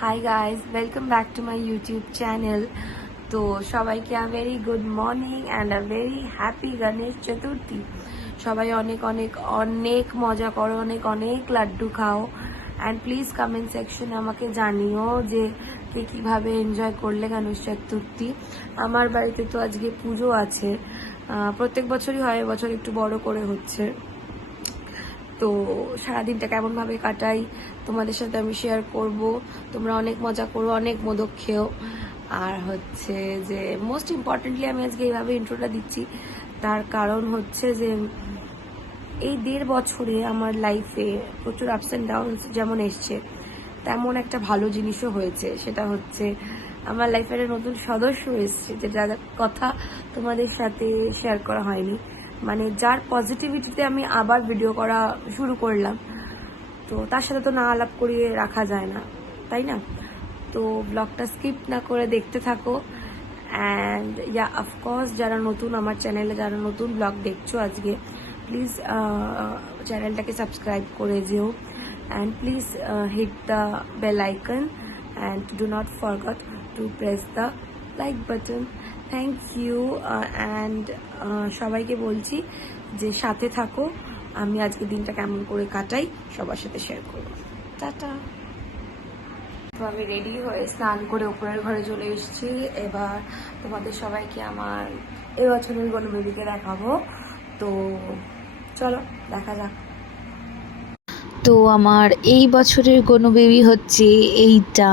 Hi guys, welcome back to my YouTube channel. তো সবাইকে a very good morning and a very happy Ganesh Chaturthi. সবাই অনেক অনেক অনেক মজা করো, অনেক অনেক লাড্ডু খাও and please comment section আমাকে জানিও যে কে কিভাবে এনজয় করলে গণেশ চতুর্থী। আমার বাড়িতে তো আজকে পুজো আছে, প্রত্যেক বছরই হয়, এবছর একটু বড় করে হচ্ছে। তো সারাদিনটা কেমনভাবে কাটাই তোমাদের সাথে আমি শেয়ার করব। তোমরা অনেক মজা করো, অনেক মোদক খেও। আর হচ্ছে যে মোস্ট ইম্পর্টেন্টলি আমি আজকে এইভাবে ইন্ট্রোটা দিচ্ছি, তার কারণ হচ্ছে যে এই 1.5 বছরে আমার লাইফে প্রচুর আপস অ্যান্ড ডাউনস যেমন এসছে, তেমন একটা ভালো জিনিসও হয়েছে। সেটা হচ্ছে আমার লাইফের নতুন সদস্য এসছে, যেটার কথা তোমাদের সাথে শেয়ার করা হয়নি, মানে যার পজিটিভিটিতে আমি আবার ভিডিও করা শুরু করলাম। তো তার সাথে তো না আলাপ করিয়ে রাখা যায় না, তাই না? তো ব্লগটা স্কিপ না করে দেখতে থাকো। অ্যান্ড অফকোর্স যারা নতুন আমার চ্যানেলে, যারা নতুন ব্লগ দেখছো আজকে, প্লিজ চ্যানেলটাকে সাবস্ক্রাইব করে যেও and please hit the bell icon and do not forgot to press the like button. Thank you. And সবাইকে বলছি যে সাথে থাকো, আমি আজকে দিনটা কেমন করে কাটাই সবার সাথে শেয়ার করবো। টাটা। তো আমি রেডি হয়ে স্নান করে উপরের ঘরে চলে এসেছি। এবার তোমাদের সবাইকে আমার এবছরের গণবেবিকে দেখাবো, তো চলো দেখা যাক। তো আমার এই বছরের গণবেবি হচ্ছে এইটা,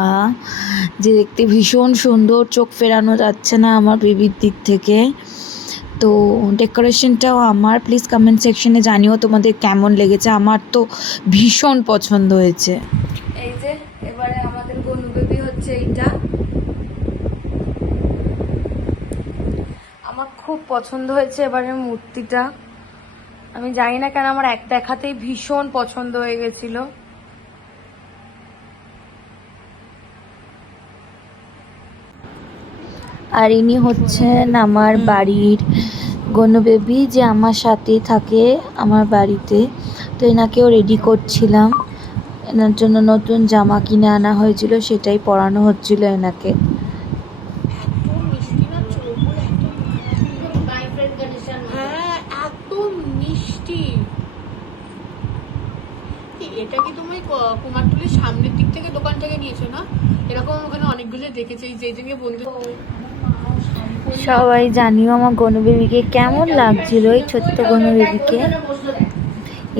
যে দেখতে ভীষণ সুন্দর, চোখ ফেরানো যাচ্ছে না আমার বেবির দিক থেকে। তো ডেকোরেশনটাও আমার, প্লিজ কমেন্ট সেকশনে জানিও তোমাদের কেমন লেগেছে। আমার তো ভীষণ পছন্দ হয়েছে। এই যে এবারে আমাদের গণবেবি হচ্ছে এইটা, আমার খুব পছন্দ হয়েছে এবারের মূর্তিটা। আমি জানি না কেন আমার এক দেখাতেই ভীষণ পছন্দ হয়ে গেছিল। আর ইনি হচ্ছেন আমার বাড়ির গণবেবি, যে আমার সাথেই থাকে আমার বাড়িতে। তো এনাকেও রেডি করছিলাম, এনার জন্য নতুন জামা কিনে আনা হয়েছিল, সেটাই পরানো হচ্ছিল এনাকে। হ্যাঁ, এত মিষ্টি। এটা কি তুমি কুমারটুলির সামনের দিক থেকে দোকান থেকে নিয়েছো না? এরকম ওখানে অনেকগুলো দেখেছি, যে জন্য বন্ধু। সবাই জানিও আমার গণবেবিকে কেমন লাগছিল, এই ছোট্ট গণবেবিকে।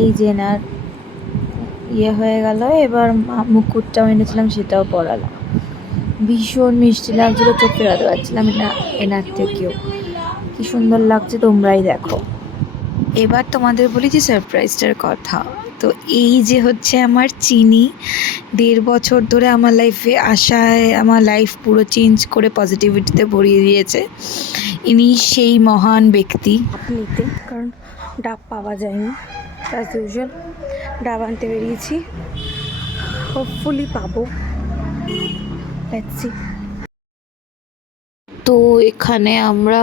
এই যে এনার হয়ে গেল, এবার মুকুটটাও এনেছিলাম, সেটাও পরালাম। ভীষণ মিষ্টি লাগছিল, চোখ ফেরাতে পারছিলাম না এনার থেকেও। কি সুন্দর লাগছে, তোমরাই দেখো। এবার তোমাদের বলি যে সারপ্রাইজটার কথা। তো এই যে হচ্ছে আমার চিনি, 1.5 বছর ধরে আমার লাইফে আসায় আমার লাইফ পুরো চেঞ্জ করে পজিটিভিটিতে ভরিয়ে দিয়েছে। ইনি সেই মহান ব্যক্তি। নিতে, কারণ ডাব পাওয়া যায়নি, অ্যাজ ইউজুয়াল ডাব আনতে বেরিয়েছি, হোপফুলি পাবো, লেটস সি। তো এখানে আমরা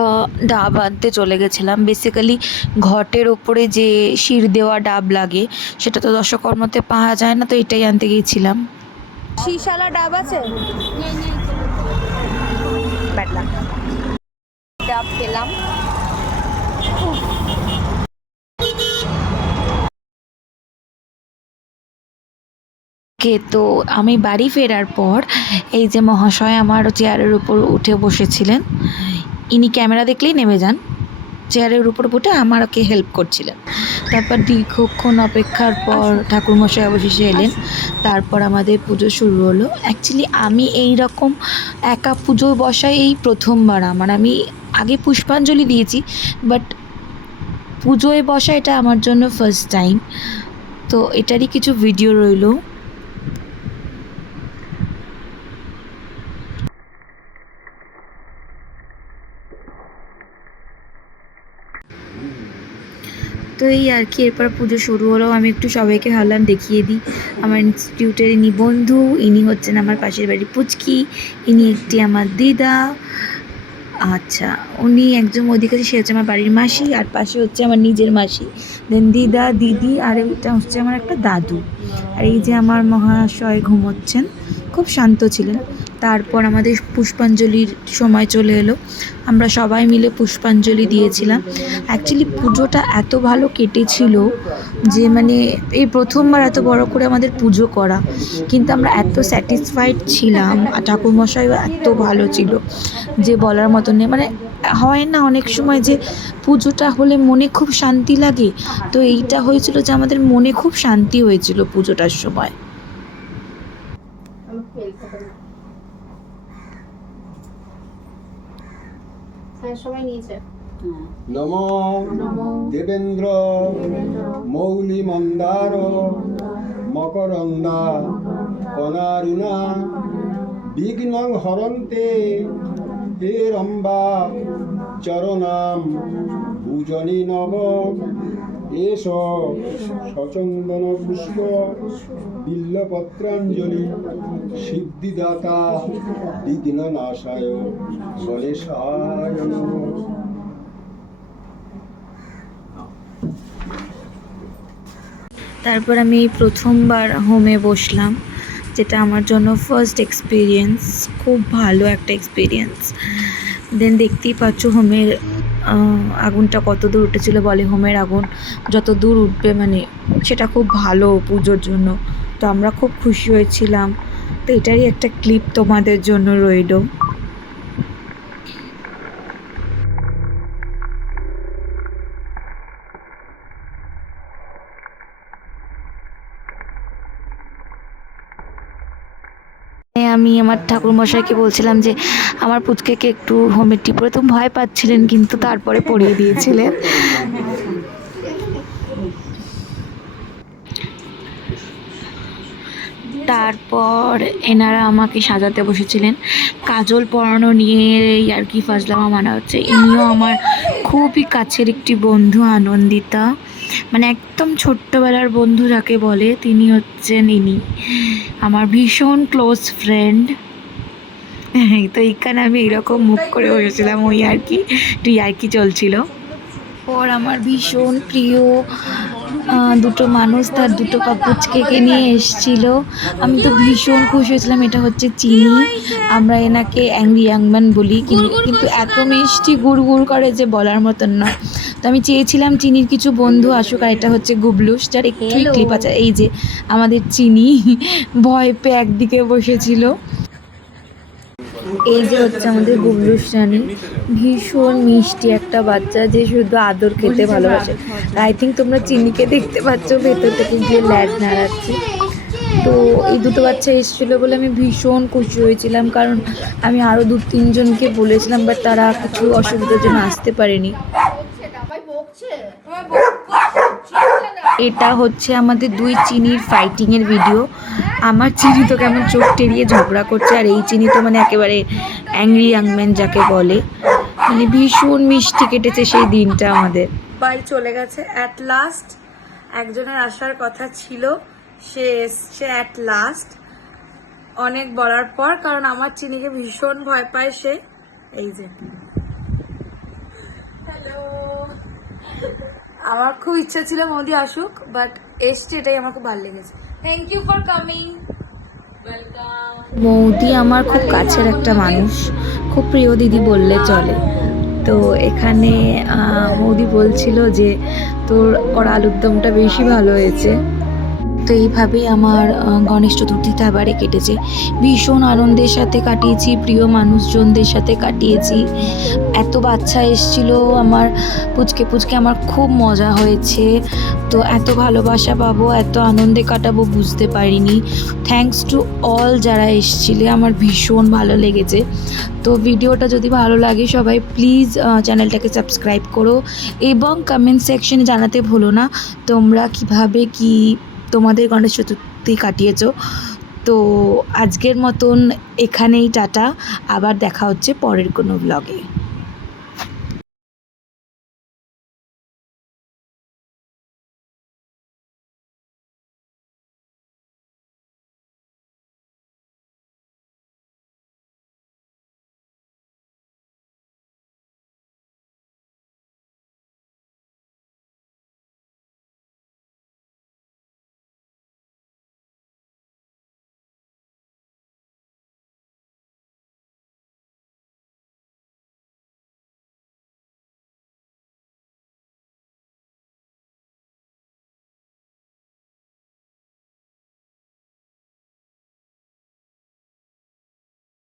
ডাব আনতে চলে গেছিলাম। বেসিক্যালি ঘটের ওপরে যে শির দেওয়া ডাব লাগে, সেটা তো দশকর্মাতে পাওয়া যায় না, তো এটাই আনতে গিয়েছিলাম। শীশালা ডাব আছে, ব্যাটলা ডাব পেলাম। তো আমি বাড়ি ফেরার পর এই যে মহাশয় আমার চেয়ারের উপর উঠে বসেছিলেন, ইনি ক্যামেরা দেখলেই নেমে যান, চেয়ারের উপর উঠে আমাকে হেল্প করছিলেন। তারপর দীর্ঘক্ষণ অপেক্ষার পর ঠাকুরমশাই অবশেষে এলেন। তারপর আমাদের পুজো শুরু হলো। অ্যাকচুয়ালি আমি এই রকম একা পুজো বসাই এই প্রথমবার আমার। আমি আগে পুষ্পাঞ্জলি দিয়েছি, বাট পুজোয় বসা এটা আমার জন্য ফার্স্ট টাইম। তো এটারই কিছু ভিডিও রইল। তো এই আর কি, এরপর পুজো শুরু হলো। আমি একটু সবাইকে ভাবলাম দেখিয়ে দিই। আমার ইনস্টিটিউটের ইনি বন্ধু, ইনি হচ্ছেন আমার পাশের বাড়ি পুচকি, ইনি একটি আমার দিদা। আচ্ছা, উনি একজন ওদিকে, সে হচ্ছে আমার বাড়ির মাসি, আর পাশে হচ্ছে আমার নিজের মাসি, দেন দিদা, দিদি, আর এটা হচ্ছে আমার একটা দাদু। আর এই যে আমার মহাশয় ঘুমোচ্ছেন। খুব শান্ত ছিলেন। তারপর আমাদের পুষ্পাঞ্জলির সময় চলে এলো, আমরা সবাই মিলে পুষ্পাঞ্জলি দিয়েছিলাম। অ্যাকচুয়ালি পুজোটা এত ভালো কেটেছিল যে মানে এই প্রথমবার এত বড় করে আমাদের পুজো করা, কিন্তু আমরা এত স্যাটিসফাইড ছিলাম, আর ঠাকুরমশাইও এত ভালো ছিল যে বলার মতো নেই। মানে হয় না অনেক সময় যে পুজোটা হলে মনে খুব শান্তি লাগে, তো এইটা হয়েছিল যে আমাদের মনে খুব শান্তি হয়েছিল পুজোটার সময়। সবাই নিয়েছে। নমো দেবেন্দ্র মৌলি মন্দার মকরন্দা কনারুণা বিঘ্ন হরন্তে হে রম্বা চরণাম ভুজনি নব এস সচন্দন পুষ্প বিল্লপত্রাঞ্জলি সিদ্ধিদাতা বিঘ্ন নাশায় গণেশায় নমঃ। তারপর আমি প্রথমবার হোমে বসলাম, যেটা আমার জন্য ফার্স্ট এক্সপিরিয়েন্স, খুব ভালো একটা এক্সপিরিয়েন্স। দেন দেখতেই পাচ্ছ হোমের আগুনটা কত দূর উঠেছিল। বলে হোমের আগুন যত দূর উঠবে মানে সেটা খুব ভালো পুজোর জন্য। তো আমরা খুব খুশি হয়েছিলাম। তো এটারই একটা ক্লিপ তোমাদের জন্য রইল। আমি আমার ঠাকুরমশাইকে বলছিলাম যে আমার পুচকেকে একটু হোমের টিপ, প্রথম ভয় পাচ্ছিলেন কিন্তু তারপরে পড়িয়ে দিয়েছিলেন। তারপর এনারা আমাকে সাজাতে বসেছিলেন, কাজল পরানো নিয়ে আর কি ফাজলামা মানা হচ্ছে। ইনিও আমার খুবই কাছের একটি বন্ধু, আনন্দিতা, মানে একদম ছোট্টবেলার বন্ধু যাকে বলে, তিনি হচ্ছেন ইনি আমার ভীষণ ক্লোজ ফ্রেন্ড। তো এইখানে আমি এইরকম মুখ করে বসেছিলাম, ওই আর কি একটু ইয়ার্কি চলছিল। ওর আমার ভীষণ প্রিয় দুটো মানুষ তার দুটো পুচকেকে নিয়ে এসেছিল। আমি তো ভীষণ খুশি হয়েছিলাম। এটা হচ্ছে চিনি, আমরা এনাকে অ্যাংরি ইয়াংম্যান বলি, কিন্তু এত মিষ্টি গুড় গুড় করে যে বলার মতন নয়। তো আমি চেয়েছিলাম চিনির কিছু বন্ধু আসুক, আর এটা হচ্ছে গুবলুস, যার একটুই ক্লিপ আছে। এই যে আমাদের চিনি ভয় পেয়ে একদিকে বসেছিল। এই যে হচ্ছে আমাদের গুবলুস রানী, ভীষণ মিষ্টি একটা বাচ্চা যে শুধু আদর খেতে ভালোবাসে। আই থিঙ্ক তোমরা চিনিকে দেখতে পাচ্ছ ভেতর থেকে গিয়ে ল্যাড নাড়াচ্ছে। তো এই দুটো বাচ্চা এসেছিলো বলে আমি ভীষণ খুশি হয়েছিলাম, কারণ আমি আরও 2-3 জনকে বলেছিলাম, বাট তারা কিছু অসুবিধার জন্য আসতে পারেনি। এটা হচ্ছে আমাদের দুই চিনির ফাইটিংয়ের ভিডিও। আমার চিনি তো কেমন চোখ টেরিয়ে ঝগড়া করছে, আর এই চিনি তো মানে একেবারে অ্যাংরি ইয়াংম্যান যাকে বলে। মানে ভীষণ মিষ্টি কেটেছে সেই দিনটা আমাদের। বাই চলে গেছে অ্যাট লাস্ট। একজনের আসার কথা ছিল, সে এসছে অ্যাট লাস্ট অনেক বলার পর, কারণ আমার চিনিকে ভীষণ ভয় পায় সে। এই যে হ্যালো, আমার খুব ইচ্ছা ছিল মোদি আসুক, বাট এসছে, এটাই আমার খুব ভালো লেগেছে। Thank you for coming, welcome. মৌদি আমার খুব কাছের একটা মানুষ, খুব প্রিয় দিদি বললে চলে। তো এখানে মৌদি বলছিল যে তোর করা আলুর দমটা বেশি ভালো হয়েছে। তো এইভাবেই আমার গণেশ চতুর্থীটা আবারে কেটেছে। ভীষণ আনন্দের সাথে কাটিয়েছি, প্রিয় মানুষজনদের সাথে কাটিয়েছি। এত বাচ্চা এসছিল আমার পুচকে, আমার খুব মজা হয়েছে। তো এত ভালোবাসা পাবো, এত আনন্দে কাটাবো বুঝতে পারিনি। থ্যাঙ্কস টু অল যারা এসছিলে, আমার ভীষণ ভালো লেগেছে। তো ভিডিওটা যদি ভালো লাগে সবাই প্লিজ চ্যানেলটাকে সাবস্ক্রাইব করো, এবং কমেন্ট সেকশনে জানাতে ভুলো না তোমরা কিভাবে কি তোমাদের গণেশ চতুর্থী কাটিয়েছো। তো আজকের মতন এখানেই টাটা, আবার দেখা হচ্ছে পরের কোনো ব্লগে।